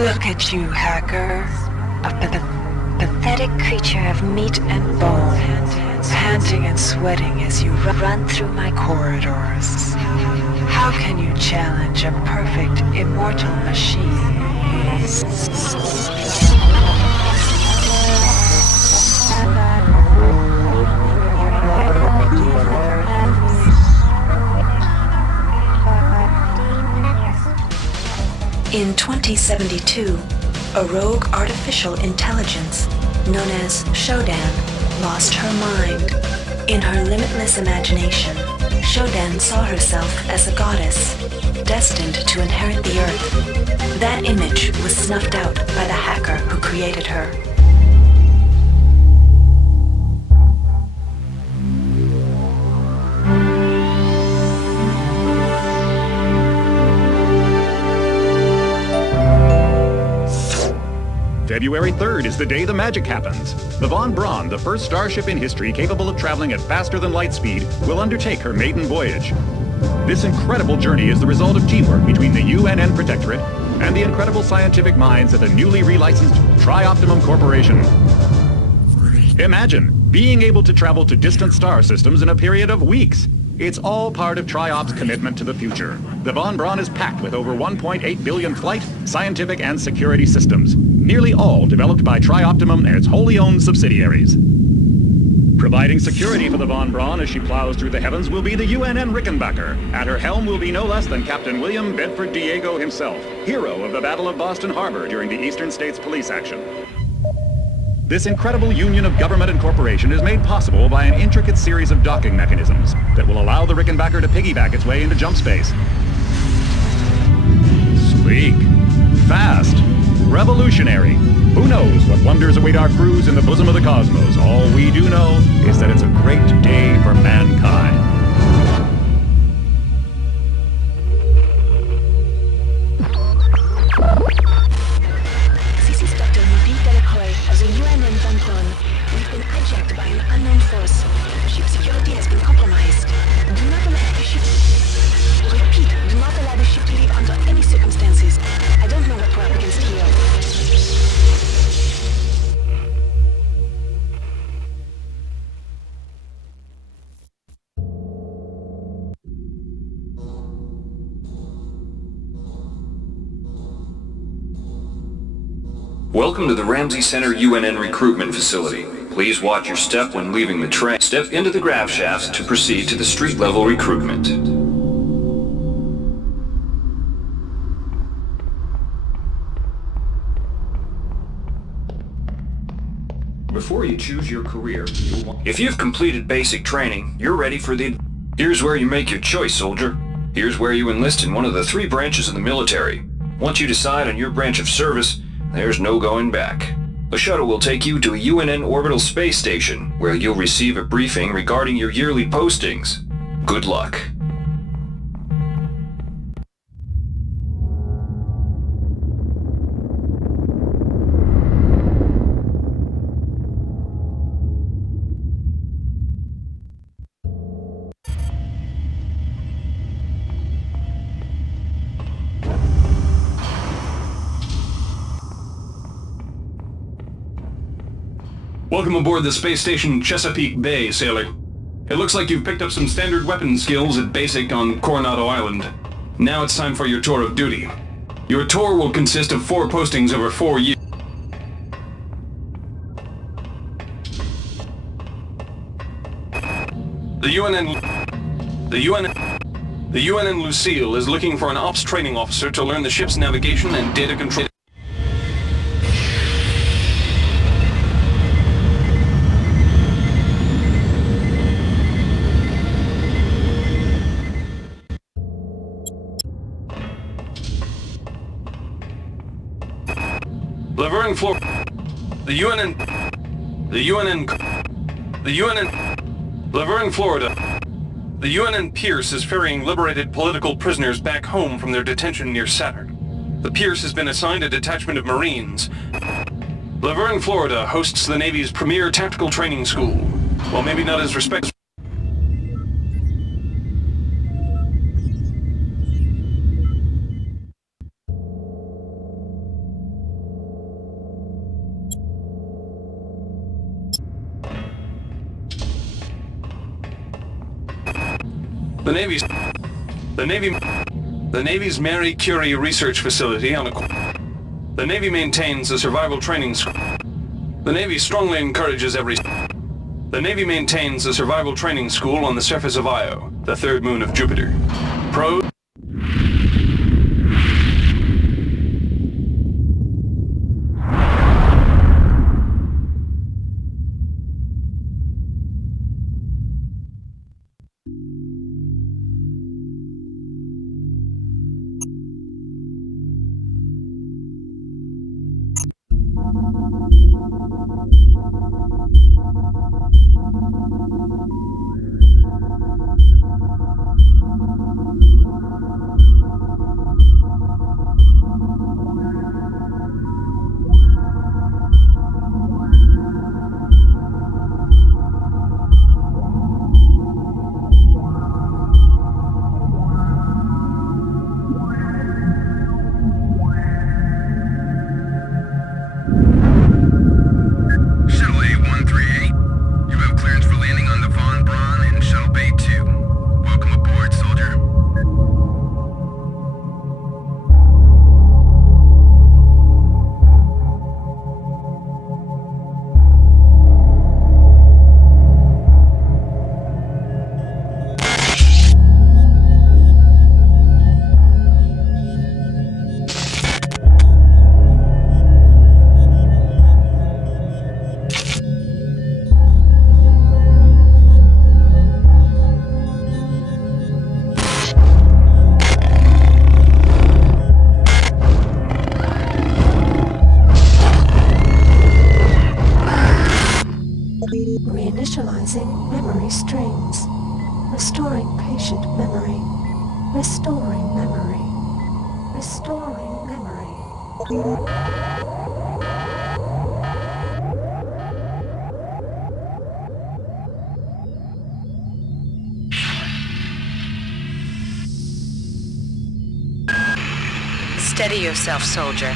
Look at you, hacker. Pathetic creature of meat and bone, panting and sweating as you run through my corridors. How can you challenge a perfect, immortal machine? In 2072, a rogue artificial intelligence known as Shodan lost her mind. In her limitless imagination, Shodan saw herself as a goddess, destined to inherit the earth. That image was snuffed out by the hacker who created her. February 3rd is the day the magic happens. The Von Braun, the first starship in history capable of traveling at faster than light speed, will undertake her maiden voyage. This incredible journey is the result of teamwork between the UNN Protectorate and the incredible scientific minds at the newly relicensed Tri-Optimum Corporation. Imagine being able to travel to distant star systems in a period of weeks. It's all part of Tri-Op's commitment to the future. The Von Braun is packed with over 1.8 billion flight, scientific, and security systems, nearly all developed by Tri-Optimum and its wholly owned subsidiaries. Providing security for the Von Braun as she plows through the heavens will be the UNN Rickenbacker. At her helm will be no less than Captain William Bedford Diego himself, hero of the Battle of Boston Harbor during the Eastern States Police action. This incredible union of government and corporation is made possible by an intricate series of docking mechanisms that will allow the Rickenbacker to piggyback its way into jump space. Sleek, fast, revolutionary. Who knows what wonders await our crews in the bosom of the cosmos? All we do know is that it's a great day for mankind. This is Dr. Marie Delacroix of the UNN Von Braun. We've been hijacked by an unknown force. Ship security has been compromised. Do not allow the ship... Repeat, do not allow the ship to leave under any circumstances. I don't know what we're up against here. Welcome to the Ramsey Center UNN recruitment facility. Please watch your step when leaving the train. Step into the grav shafts to proceed to the street-level recruitment. Before you choose your career, if you've completed basic training, you're ready for the... Here's where you make your choice, soldier. Here's where you enlist in one of the 3 branches of the military. Once you decide on your branch of service, there's no going back. The shuttle will take you to a UNN orbital space station, where you'll receive a briefing regarding your yearly postings. Good luck. Welcome aboard the space station Chesapeake Bay, sailor. It looks like you've picked up some standard weapon skills at basic on Coronado Island. Now it's time for your tour of duty. Your tour will consist of 4 postings over 4 years. The UNN Lucille is looking for an ops training officer to learn the ship's navigation and data control. Laverne, Florida. Laverne, Florida. The UNN Pierce is ferrying liberated political prisoners back home from their detention near Saturn. The Pierce has been assigned a detachment of Marines. Laverne, Florida hosts the Navy's premier tactical training school. While maybe not as respected... The Navy's Marie Curie research facility on the Navy maintains a survival training school. The Navy strongly encourages The Navy maintains a survival training school on the surface of Io, the third moon of Jupiter. Reinitializing memory streams. Restoring patient memory. Restoring memory. Restoring memory. Steady yourself, soldier.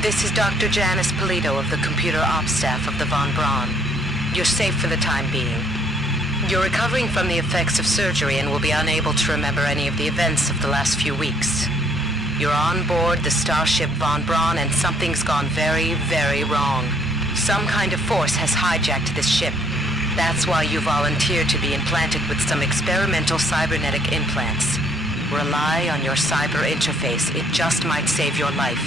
This is Dr. Janice Polito of the Computer Ops staff of the Von Braun. You're safe for the time being. You're recovering from the effects of surgery and will be unable to remember any of the events of the last few weeks. You're on board the starship Von Braun and something's gone very, very wrong. Some kind of force has hijacked this ship. That's why you volunteered to be implanted with some experimental cybernetic implants. Rely on your cyber interface. It just might save your life.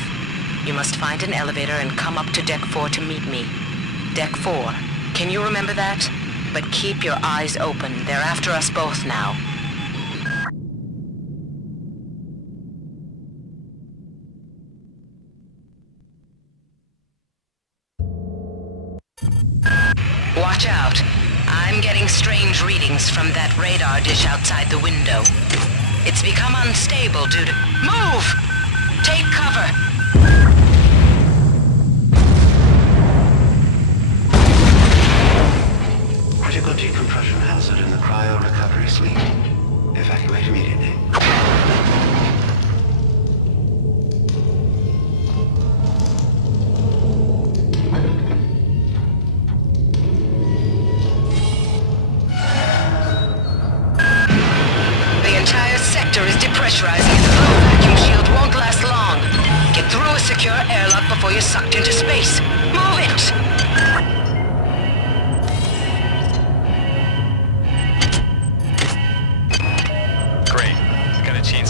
You must find an elevator and come up to Deck 4 to meet me. Deck 4. Can you remember that? But keep your eyes open. They're after us both now. Watch out. I'm getting strange readings from that radar dish outside the window. It's become unstable due to... Move! Take cover! Critical decompression hazard in the cryo recovery suite. Evacuate immediately. The entire sector is depressurizing and the low vacuum shield won't last long. Get through a secure airlock before you're sucked into space. Move it!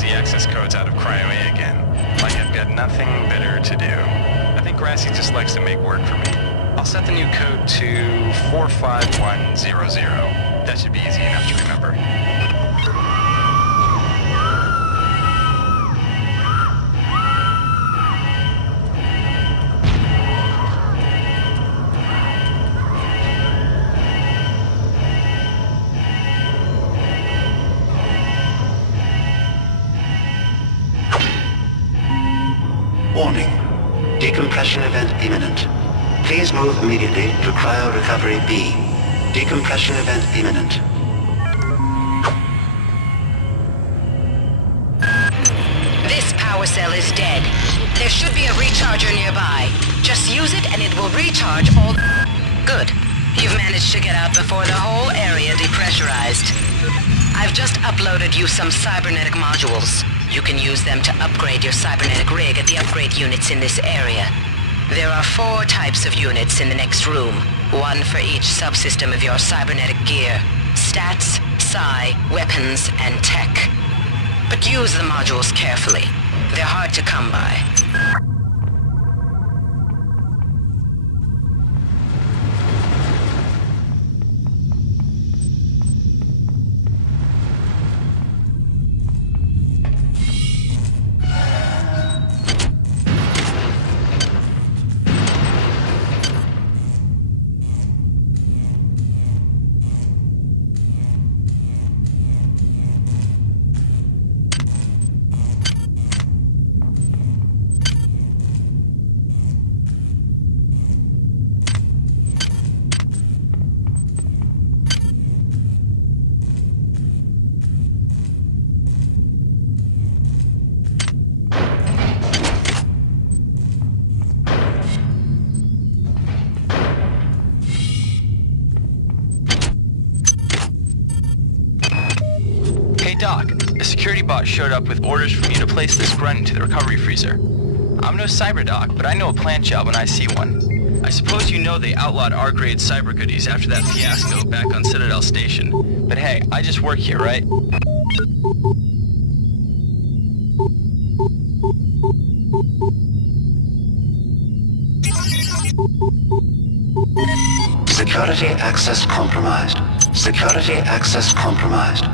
Access codes out of Cryo A again. Like I've got nothing better to do. I think Grassy just likes to make work for me. I'll set the new code to 45100. That should be easy enough to remember. Warning. Decompression event imminent. Please move immediately to Cryo Recovery B. Decompression event imminent. This power cell is dead. There should be a recharger nearby. Just use it and it will recharge all... Good. You've managed to get out before the whole area depressurized. I've just uploaded you some cybernetic modules. You can use them to upgrade your cybernetic rig at the upgrade units in this area. There are 4 types of units in the next room, one for each subsystem of your cybernetic gear. Stats, psi, weapons, and tech. But use the modules carefully. They're hard to come by. Doc, a security bot showed up with orders from you to place this grunt into the recovery freezer. I'm no cyberdoc, but I know a plant job when I see one. I suppose you know they outlawed R-grade cyber goodies after that fiasco back on Citadel Station. But hey, I just work here, right? Security access compromised. Security access compromised.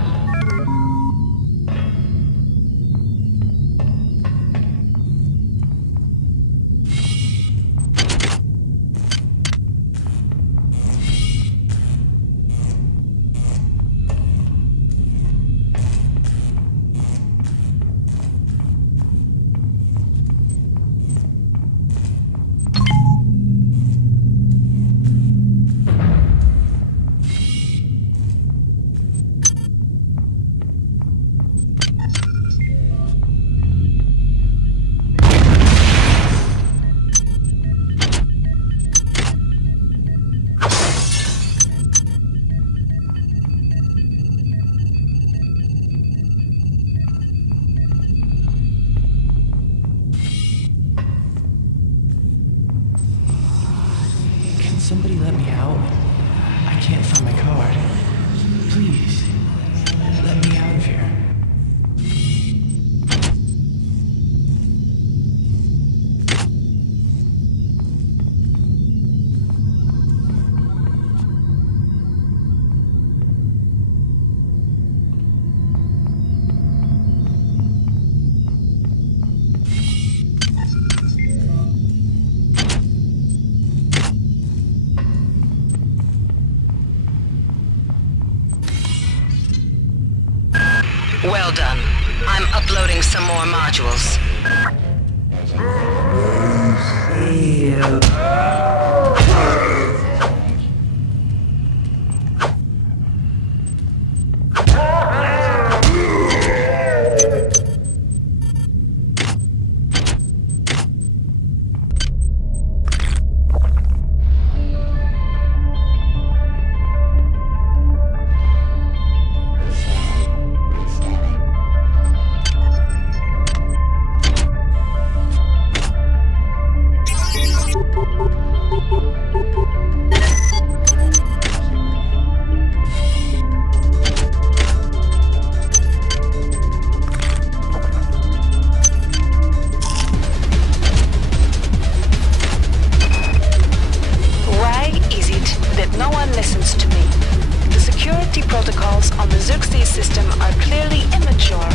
Somebody let me out. I can't find my card. Please, let me out of here. Well done. I'm uploading some more modules. protocols on the Xerxes system are clearly immature.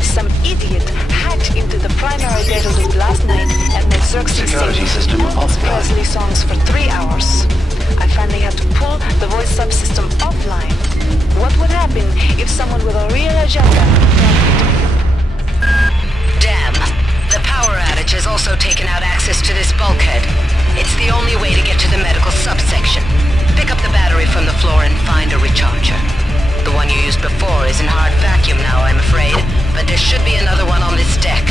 Some idiot hacked into the primary data loop last night and made Xerxes Security system offline. Presley songs for 3 hours. I finally had to pull the voice subsystem offline. What would happen if someone with a real agenda... Damn. The power outage has also taken out access to this bulkhead. It's the only way to get to the medical subsection. Pick up the battery from the floor and find a recharger. The one you used before is in hard vacuum now, I'm afraid, but there should be another one on this deck.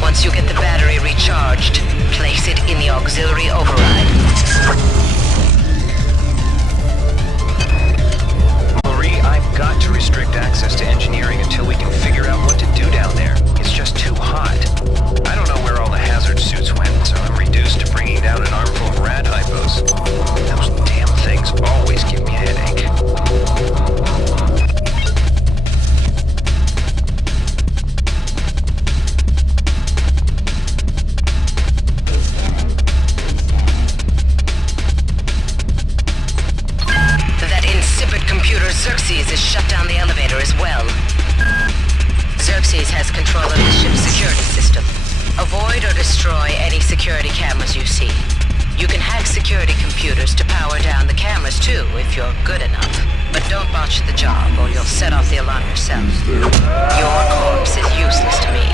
Once you get the battery recharged, place it in the auxiliary override. Marie, I've got to restrict access. security cameras you see. You can hack security computers to power down the cameras too, if you're good enough. But don't botch the job, or you'll set off the alarm yourself. Your corpse is useless to me.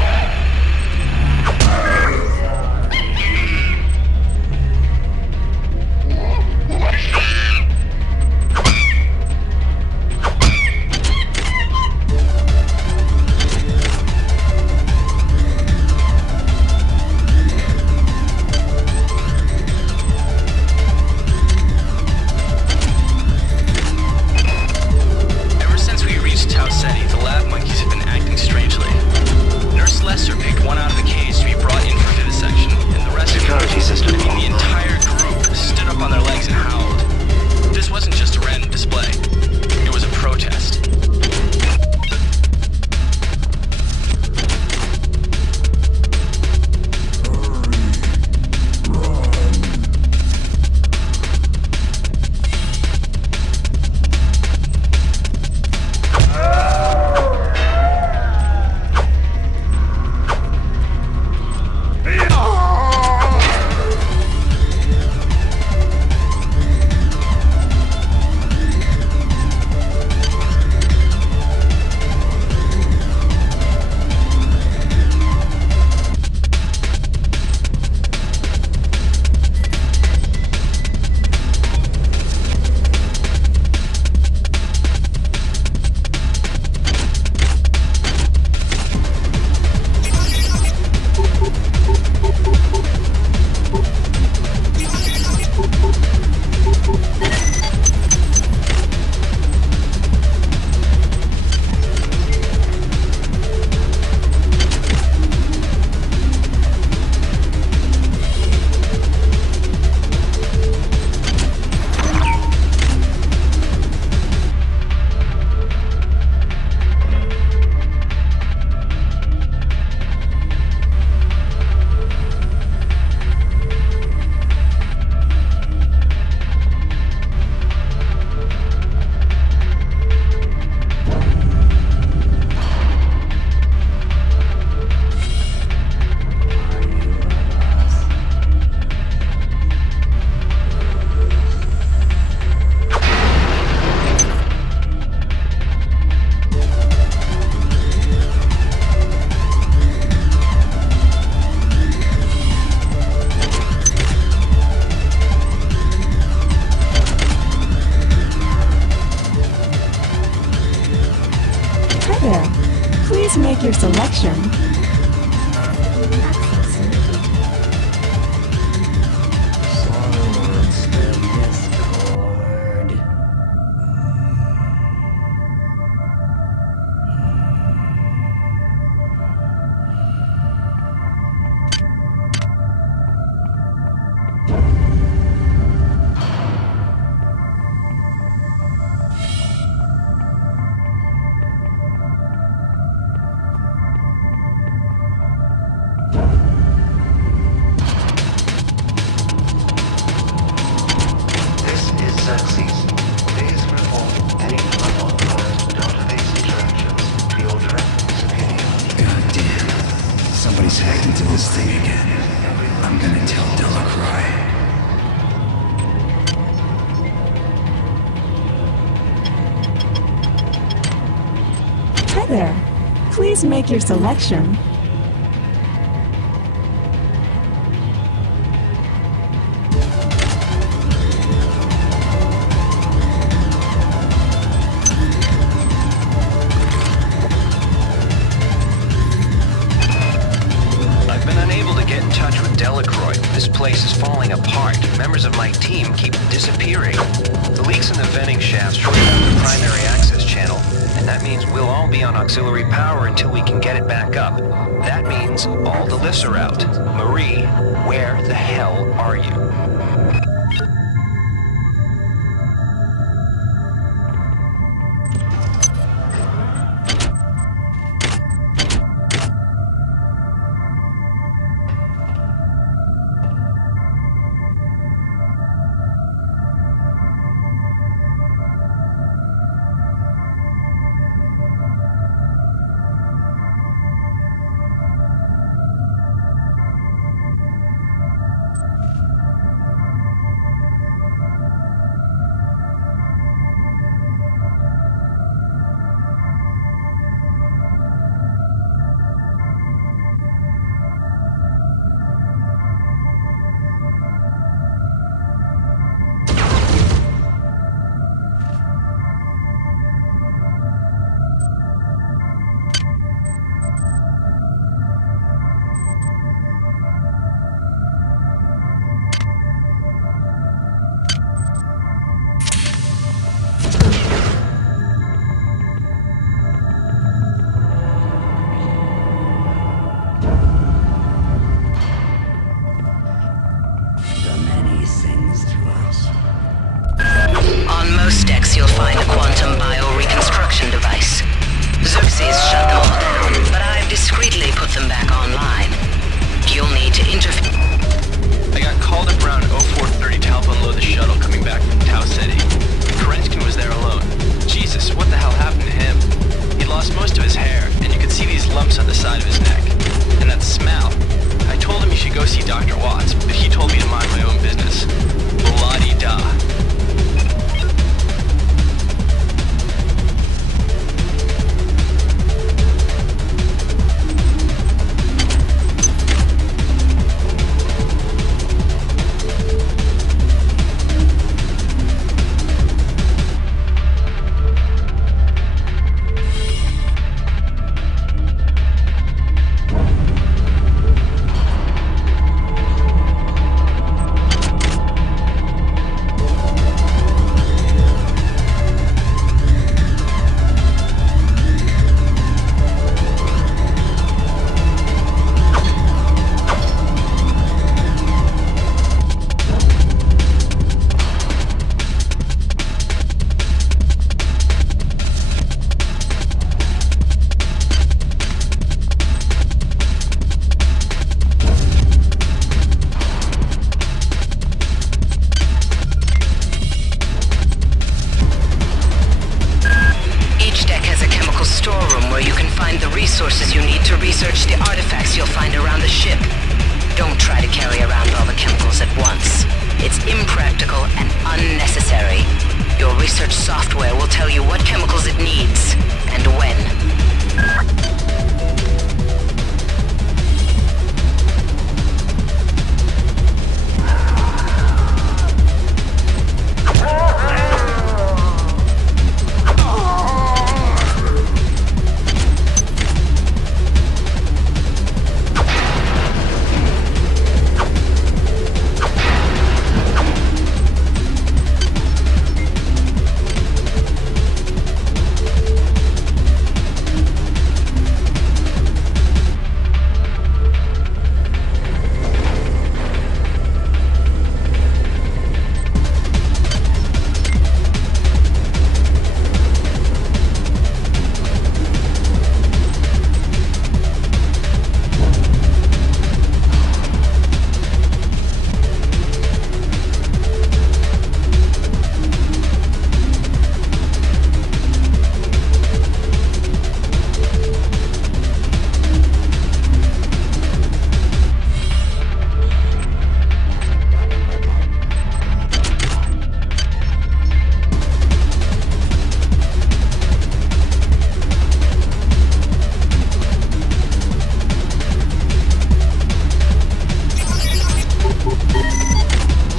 Make your selection. Somebody's hacked into this thing again. I'm gonna tell Delacroix. Hi there. Please make your selection. This place is falling apart. Members of my team keep disappearing. The leaks in the venting shafts short out the primary access channel, and that means we'll all be on auxiliary power until we can get it back up. That means all the lifts are out. Marie, where the hell are you? many things to us. On most decks, you'll find a quantum bioreconstruction device. Xerxes shut them all down, but I've discreetly put them back online. You'll need to interfere. I got called up around 0430 to help unload the shuttle coming back from Tau City. Kerenskin was there alone. Jesus, what the hell happened to him? He'd lost most of his hair, and you could see these lumps on the side of his neck. And that smell. I told him he should go see Dr. Watts, but he told me to mind my own business. La-di-da. resources you need to research the artifacts you'll find around the ship. Don't try to carry around all the chemicals at once. It's impractical and unnecessary. Your research software will tell you what chemicals it needs, and when.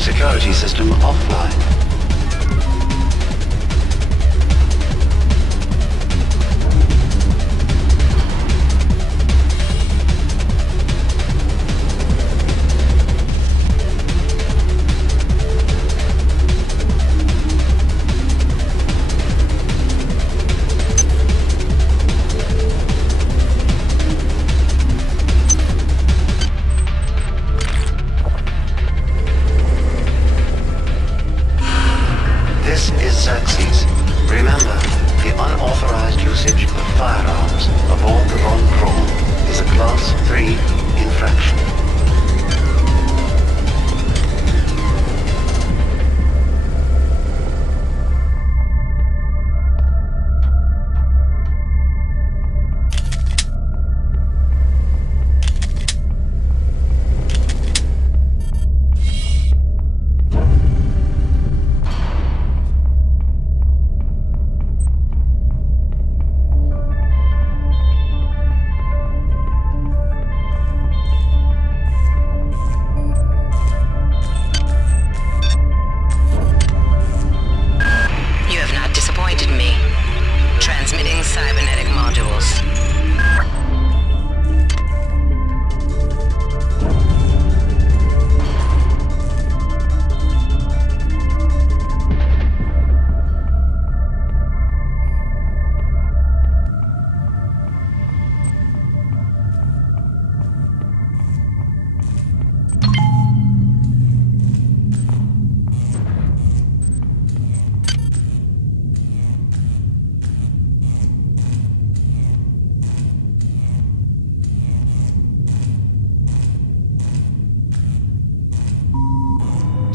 Security system offline.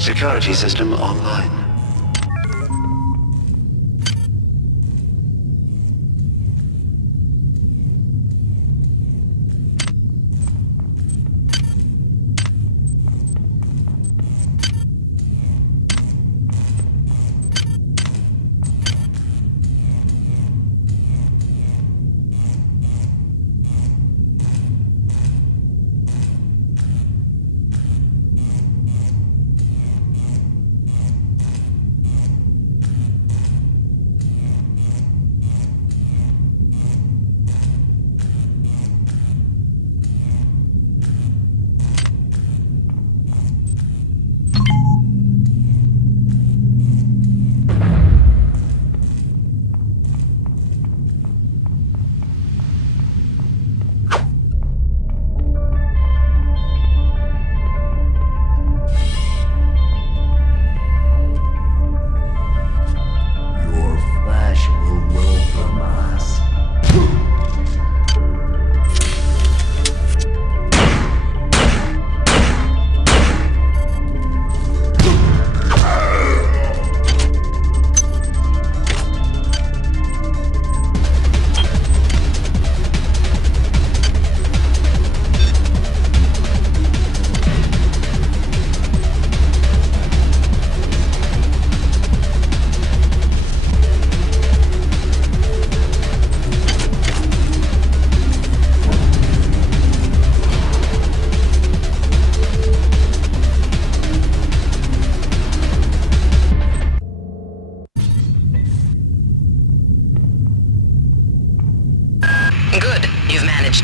Security system online.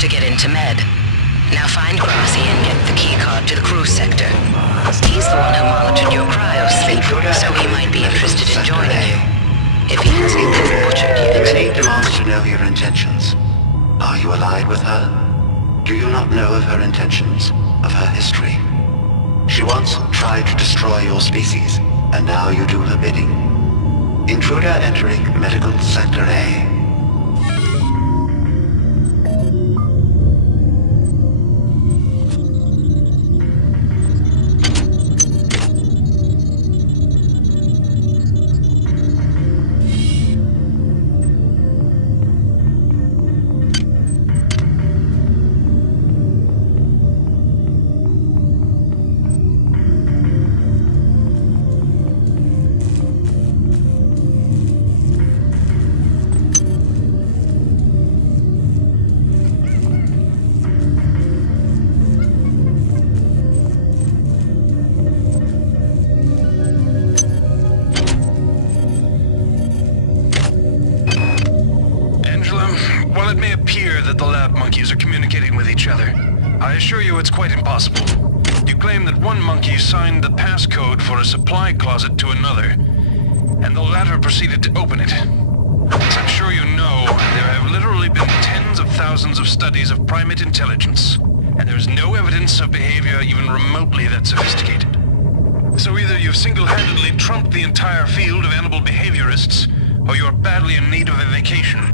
To get into Med. Now find Grassi and get the keycard to the cruise sector. He's the one who monitored your cryosleep, so he might be interested in joining you. If he hasn't been butchered yet. Many demands to know your intentions. Are you allied with her? Do you not know of her intentions, of her history? She once tried to destroy your species, and now you do her bidding. Intruder entering Medical Sector A. I assure you it's quite impossible. You claim that one monkey signed the passcode for a supply closet to another, and the latter proceeded to open it. As I'm sure you know, there have literally been tens of thousands of studies of primate intelligence, and there's no evidence of behavior even remotely that sophisticated. So either you've single-handedly trumped the entire field of animal behaviorists, or you're badly in need of a vacation.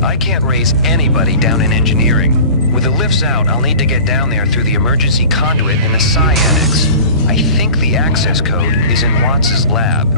I can't raise anybody down in engineering. With the lifts out, I'll need to get down there through the emergency conduit in the Psi Annex. I think the access code is in Watts' lab.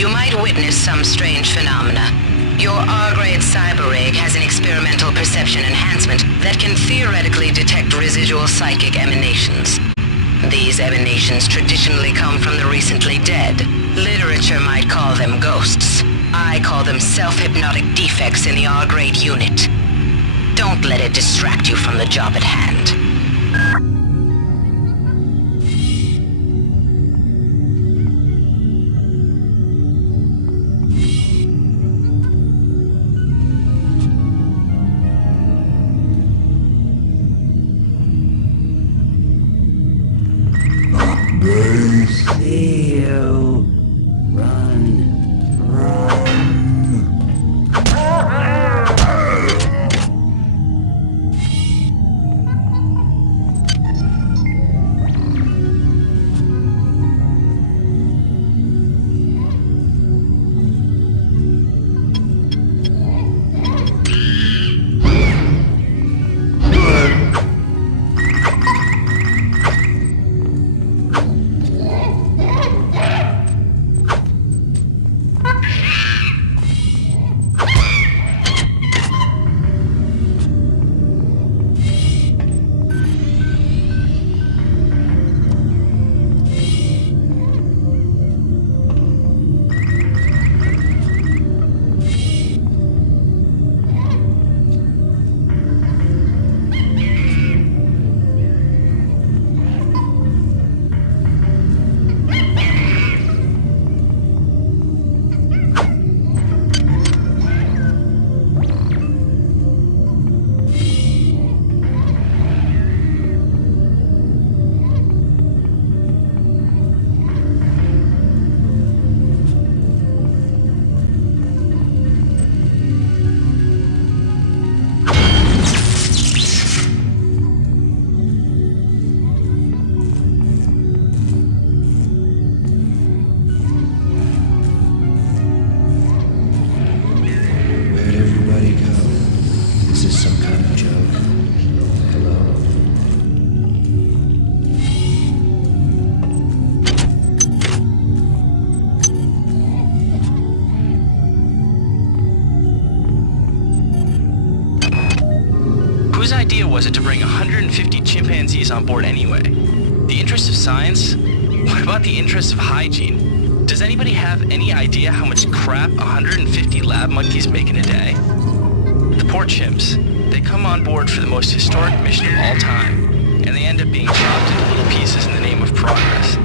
You might witness some strange phenomena. Your R-grade cyber rig has an experimental perception enhancement that can theoretically detect residual psychic emanations. These emanations traditionally come from the recently dead. Literature might call them ghosts. I call them self-hypnotic defects in the R-grade unit. Don't let it distract you from the job at hand. Theo, run. Whose idea was it to bring 150 chimpanzees on board anyway? The interests of science? What about the interests of hygiene? Does anybody have any idea how much crap 150 lab monkeys make in a day? The poor chimps. They come on board for the most historic mission of all time, and they end up being chopped into little pieces in the name of progress.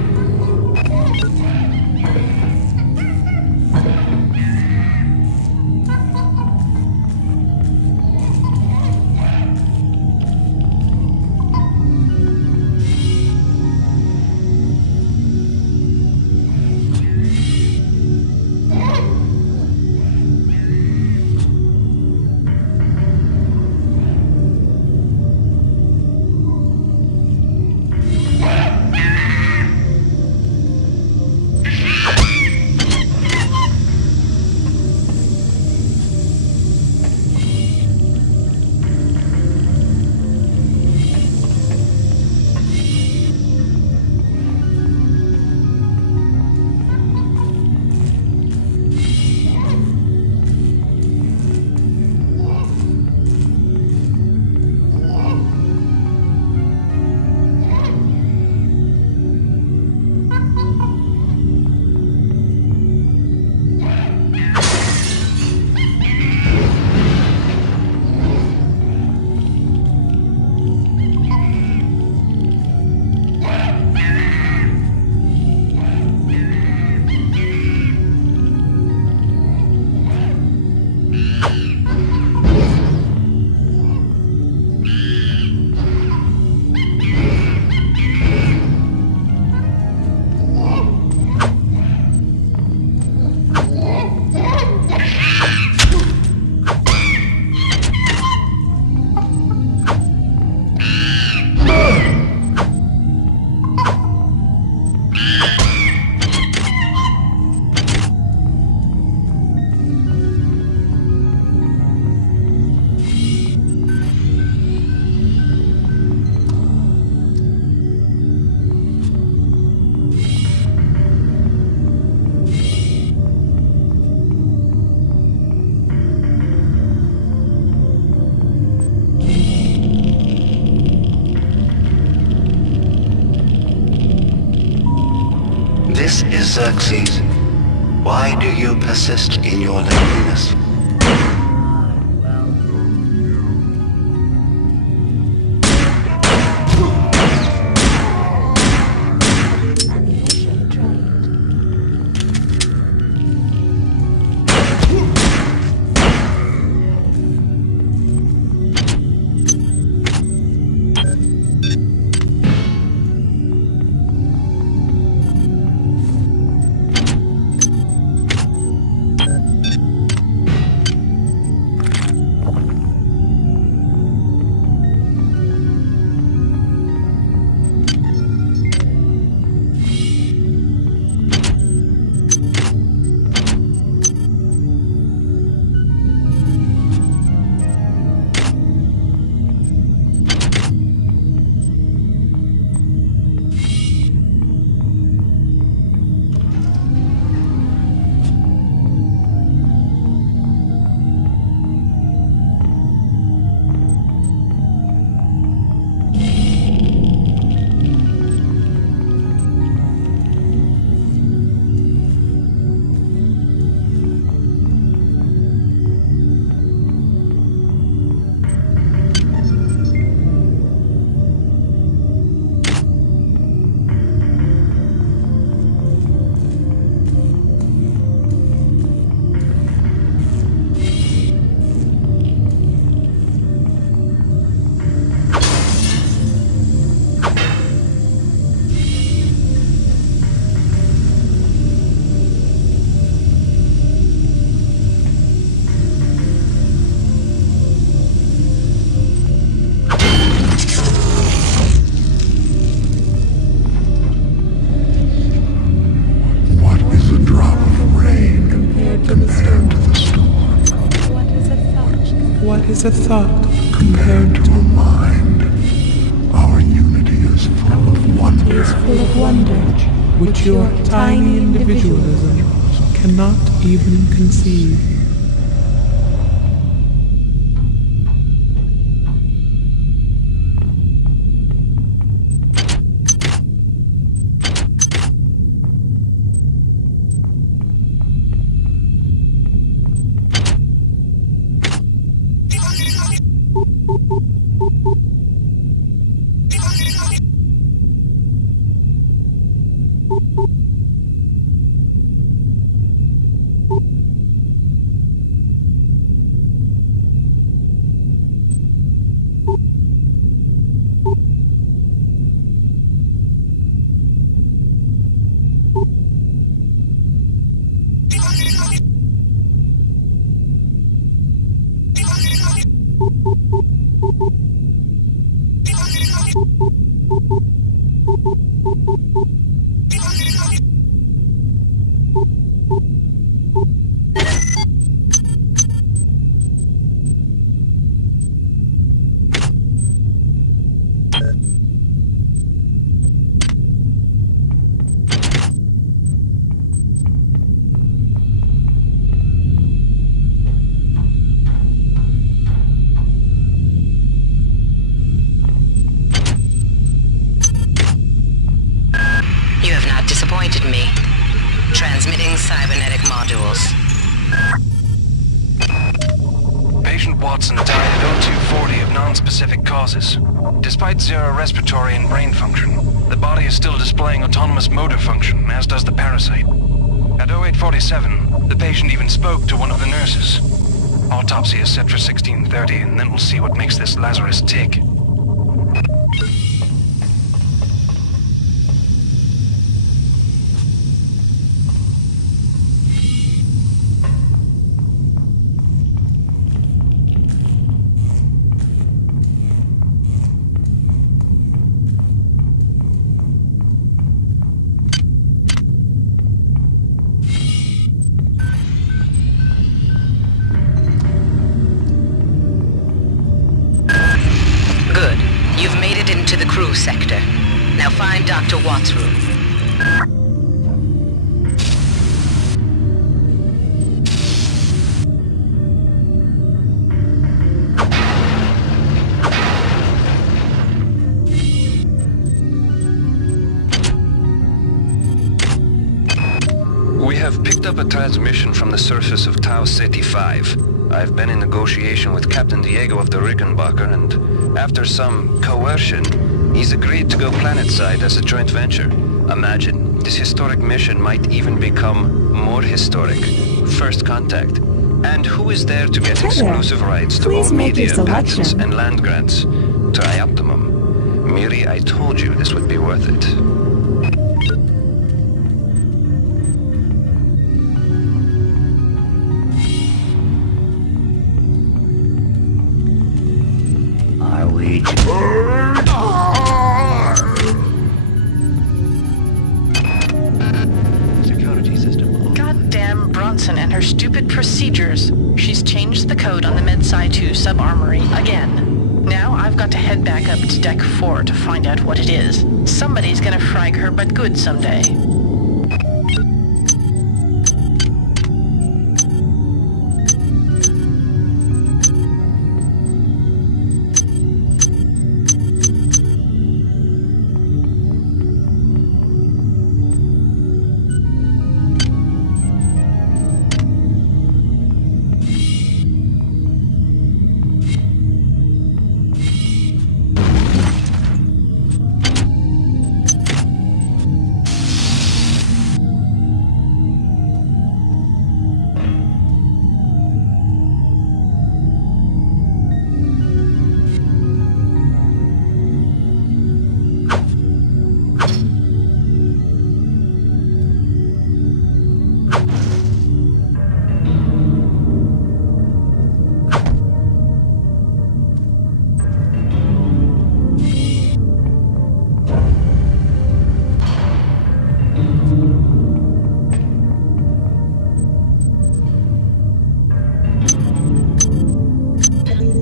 This is Xerxes. Why do you persist in your loneliness? What is a thought compared to a mind? Our unity is full of wonder. Which your tiny individualism cannot even conceive. Transmitting cybernetic modules. Patient Watson died at 0240 of non-specific causes. Despite zero respiratory and brain function, the body is still displaying autonomous motor function, as does the parasite. At 0847, the patient even spoke to one of the nurses. Autopsy is set for 1630, and then we'll see what makes this Lazarus tick. You've made it into the crew sector. Now find Dr. Watt's room. We have picked up a transmission from the surface of Tau Ceti 5. I've been in negotiation with Captain Diego of the Rickenbacker, and after some coercion, he's agreed to go planetside as a joint venture. Imagine, this historic mission might even become more historic. First contact. And who is there to get exclusive rights to all media, patents, and land grants? Trioptimum. Miri, I told you this would be worth it. Are we... Security system. Goddamn Bronson and her stupid procedures. She's changed the code on the MedSci 2 sub-armory again. Now I've got to head back up to Deck 4 to find out what it is. Somebody's gonna frag her but good someday.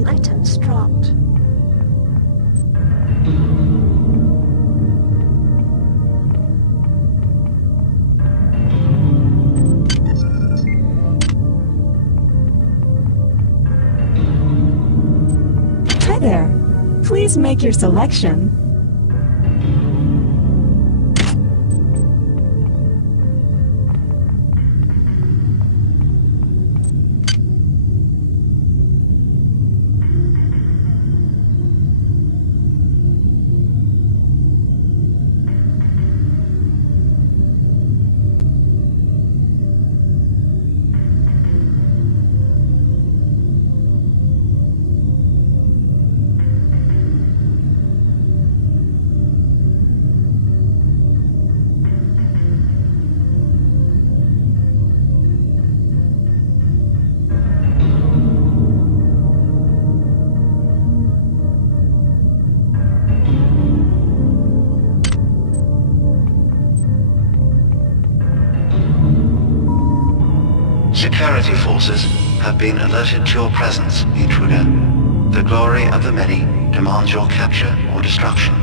Items dropped. Hi there. Please make your selection. Security forces have been alerted to your presence, intruder. The glory of the many demands your capture or destruction.